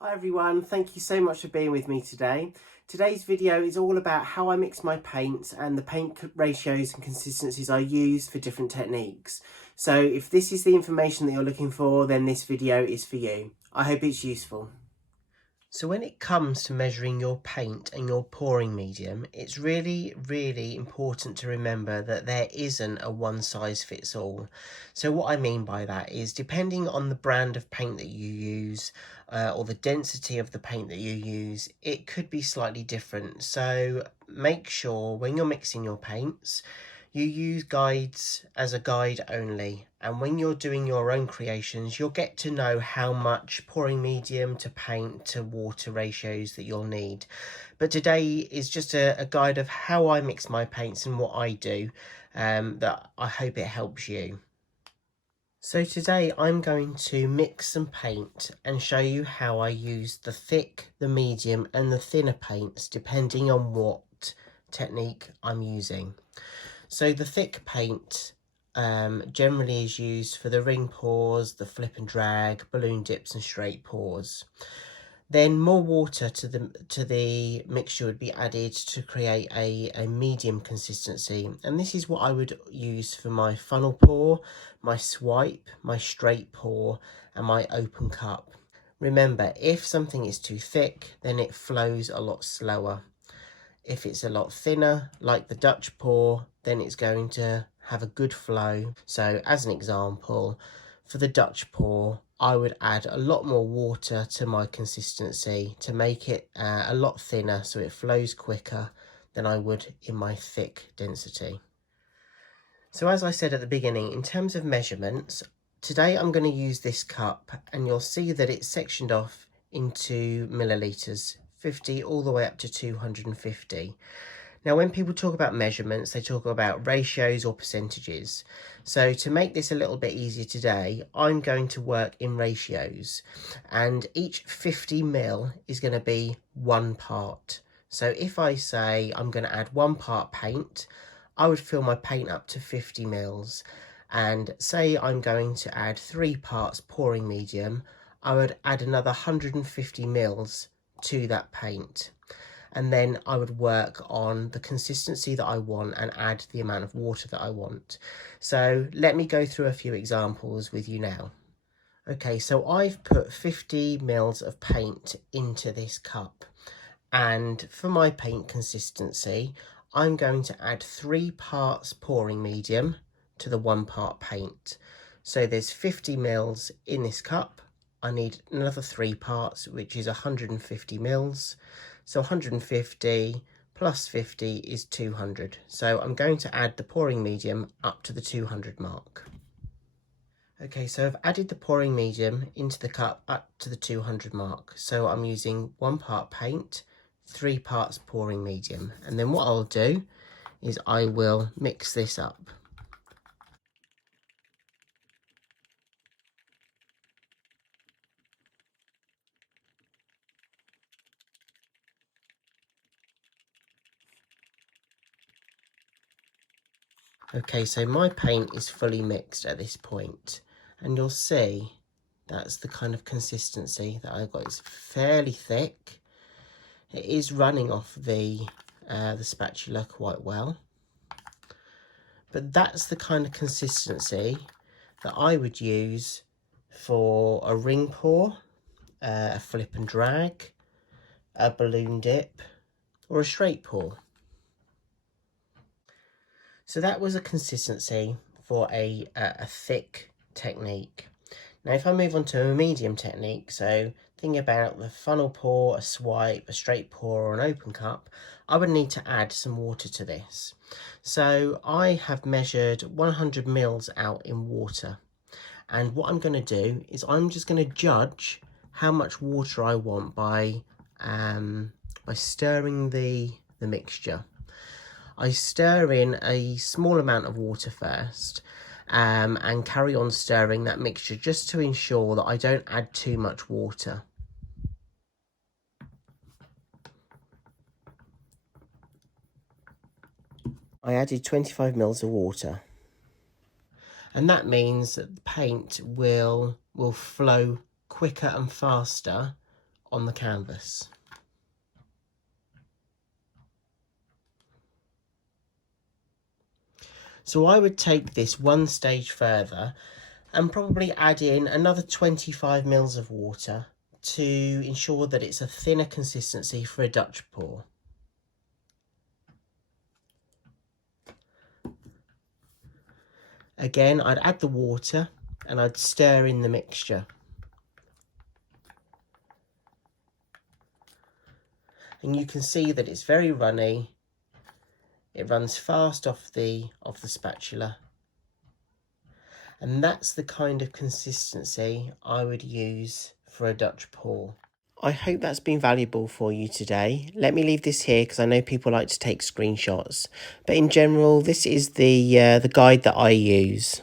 Hi everyone, thank you so much for being with me today. Today's video is all about how I mix my paints and the paint ratios and consistencies I use for different techniques. So if this is the information that you're looking for, then this video is for you. I hope it's useful. So when it comes to measuring your paint and your pouring medium, it's really important to remember that there isn't a one size fits all. So what I mean by that is depending on the brand of paint that you use or the density of the paint that you use, it could be slightly different. So make sure when you're mixing your paints, you use guides as a guide only, and when you're doing your own creations you'll get to know how much pouring medium to paint to water ratios that you'll need. But today is just a guide of how I mix my paints and what I do, that I hope it helps you. So today I'm going to mix some paint and show you how I use the thick, the medium and the thinner paints depending on what technique I'm using. So the thick paint generally is used for the ring pours, the flip and drag, balloon dips and straight pours. Then more water to the mixture would be added to create a medium consistency. And this is what I would use for my funnel pour, my swipe, my straight pour and my open cup. Remember, if something is too thick, then it flows a lot slower. If it's a lot thinner, like the Dutch pour, then it's going to have a good flow. So as an example, for the Dutch pour, I would add a lot more water to my consistency to make it a lot thinner so it flows quicker than I would in my thick density. So as I said at the beginning, in terms of measurements, today I'm going to use this cup and you'll see that it's sectioned off into millilitres, 50 all the way up to 250. Now when people talk about measurements, they talk about ratios or percentages. So to make this a little bit easier today, I'm going to work in ratios, and each 50 ml is going to be 1 part. So if I say I'm going to add 1 part paint, I would fill my paint up to 50 mils. And say I'm going to add 3 parts pouring medium, I would add another 150 mils to that paint, and then I would work on the consistency that I want and add the amount of water that I want. So let me go through a few examples with you now. Okay, so I've put 50 mils of paint into this cup, and for my paint consistency I'm going to add 3 parts pouring medium to the 1 part paint. So there's 50 mils in this cup. I need another 3 parts, which is 150 mils. So 150 plus 50 is 200. So I'm going to add the pouring medium up to the 200 mark. Okay, so I've added the pouring medium into the cup up to the 200 mark. So I'm using 1 part paint, 3 parts pouring medium. And then what I'll do is I will mix this up. Okay, so my paint is fully mixed at this point, and you'll see that's the kind of consistency that I've got. It's fairly thick. It is running off the spatula quite well, but that's the kind of consistency that I would use for a ring pour, a flip and drag, a balloon dip, or a straight pour. So that was a consistency for a thick technique. Now if I move on to a medium technique, so thinking about the funnel pour, a swipe, a straight pour or an open cup, I would need to add some water to this. So I have measured 100 mils out in water, and what I'm going to do is I'm just going to judge how much water I want by stirring the mixture. I stir in a small amount of water first, and carry on stirring that mixture just to ensure that I don't add too much water. I added 25 mils of water, and that means that the paint will flow quicker and faster on the canvas. So I would take this one stage further and probably add in another 25 mils of water to ensure that it's a thinner consistency for a Dutch pour. Again, I'd add the water and I'd stir in the mixture. And you can see that it's very runny. It runs fast off the spatula. And that's the kind of consistency I would use for a Dutch pour. I hope that's been valuable for you today. Let me leave this here because I know people like to take screenshots. But in general, this is the guide that I use.